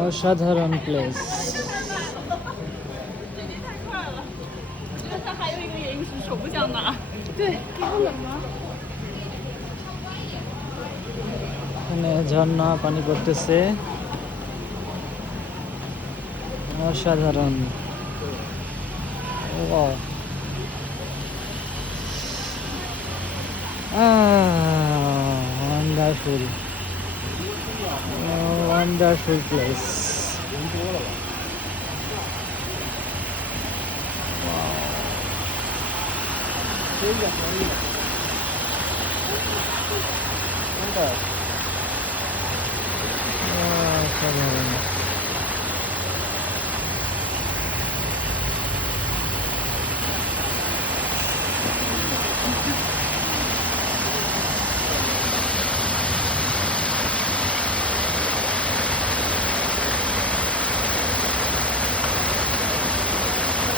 অসাধারণ প্লেস। 它还有一个原因是手不想拿。对，它不冷吗？ এখানে ঝর্ণা পানি পড়তেছে, অসাধারণ। Wow. Wonderful. Wonderful place. অসাধারণ।